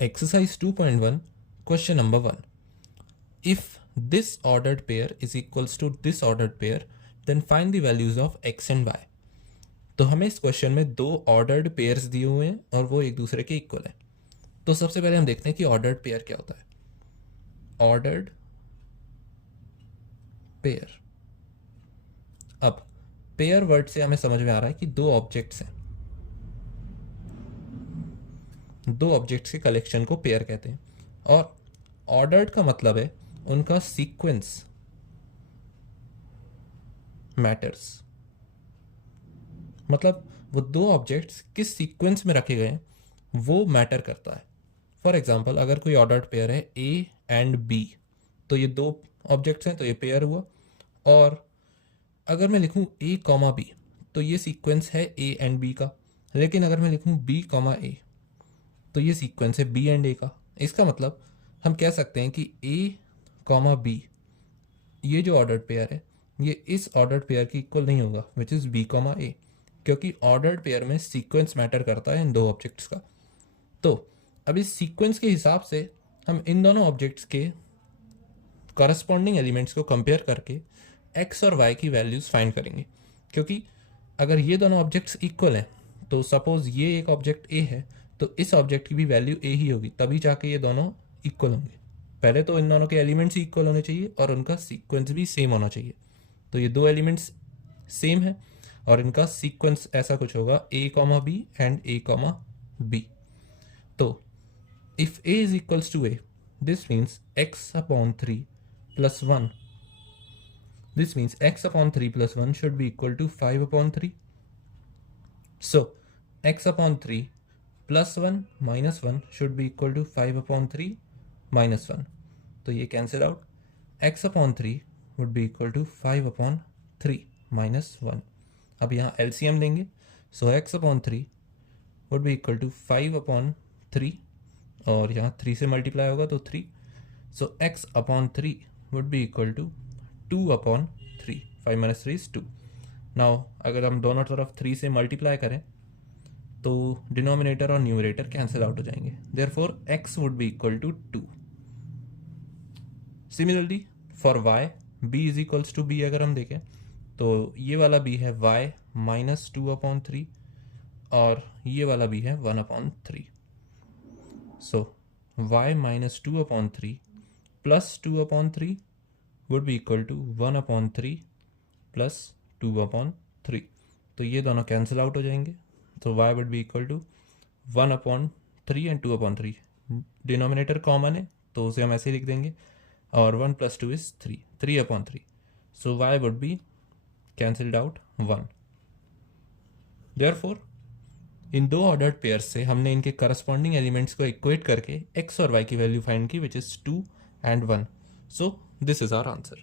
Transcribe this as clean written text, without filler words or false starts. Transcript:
Exercise 2.1, question number 1. If this ordered pair is equals to this ordered pair, then find the values of x and y. तो हमें इस question में दो ordered pairs दिए हुए हैं और वो एक दूसरे के इक्वल है। तो सबसे पहले हम देखते हैं कि ऑर्डर्ड पेयर क्या होता है। ऑर्डर्ड पेयर, अब पेयर वर्ड से हमें समझ में आ रहा है कि दो ऑब्जेक्ट्स हैं, दो ऑब्जेक्ट्स के कलेक्शन को पेयर कहते हैं। और ऑर्डर्ड का मतलब है उनका सीक्वेंस मैटर्स, मतलब वो दो ऑब्जेक्ट्स किस सीक्वेंस में रखे गए हैं वो मैटर करता है। फॉर एग्जाम्पल, अगर कोई ऑर्डर्ड पेयर है ए एंड बी, तो ये दो ऑब्जेक्ट्स हैं तो ये पेयर हुआ। और अगर मैं लिखूं ए कॉमा बी, तो ये सीक्वेंस है ए एंड बी का। लेकिन अगर मैं लिखूं बी कॉमा ए, तो ये सीक्वेंस है बी एंड ए का। इसका मतलब हम कह सकते हैं कि ए कॉमा बी, ये जो ऑर्डर्ड पेयर है ये इस ऑर्डर्ड पेयर की इक्वल नहीं होगा, विच इज़ बी कॉमा ए, क्योंकि ऑर्डर्ड पेयर में सीक्वेंस मैटर करता है इन दो ऑब्जेक्ट्स का। तो अब इस सीक्वेंस के हिसाब से हम इन दोनों ऑब्जेक्ट्स के कॉरस्पॉन्डिंग एलिमेंट्स को कंपेयर करके एक्स और वाई की वैल्यूज़ फाइंड करेंगे। क्योंकि अगर ये दोनों ऑब्जेक्ट्स इक्वल हैं, तो सपोज ये एक ऑब्जेक्ट ए है, तो इस ऑब्जेक्ट की भी वैल्यू ए ही होगी, तभी जाके ये दोनों इक्वल होंगे। पहले तो इन दोनों के एलिमेंट्स ही इक्वल होने चाहिए और उनका सीक्वेंस भी सेम होना चाहिए। तो ये दो एलिमेंट्स सेम है और इनका सीक्वेंस ऐसा कुछ होगा A comma B and A comma B. तो if A is equals to A, this means X upon 3 plus 1, this means x upon 3 plus 1 should be equal to 5 upon 3. So x upon 3 plus 1 minus 1 should be equal to 5 upon 3 minus 1. तो ये cancel out. x upon 3 would be equal to 5 upon 3 minus 1. अब यहाँ LCM देंगे, so x upon 3 would be equal to 5 upon 3 और यहाँ 3 से multiply होगा तो 3. So x upon 3 would be equal to 2 upon 3. 5 minus 3 is 2. Now अगर हम दोनों तरफ 3 से मल्टीप्लाई करें तो डिनोमिनेटर और न्यूमरेटर कैंसिल आउट हो जाएंगे, therefore x would be equal to 2. Similarly for y, b is equals to b अगर हम देखें तो ये वाला b है y माइनस 2 अपॉन 3 और ये वाला b है 1 upon 3. So y minus 2 upon 3 plus 2 upon 3 would be equal to 1 upon 3 plus 2 upon 3. तो ये दोनों कैंसिल आउट हो जाएंगे, तो y would be equal to 1 upon 3 and 2 upon 3. Denominator common है तो उसे हम ऐसे ही लिख देंगे और 1 plus 2 is 3, 3 upon 3. So y would be cancelled out 1. Therefore इन दो ऑर्डर्ड पेयर्स से हमने इनके करस्पॉन्डिंग एलिमेंट्स को इक्वेट करके x और y की वैल्यू फाइंड की, which is 2 and 1. So this is our answer.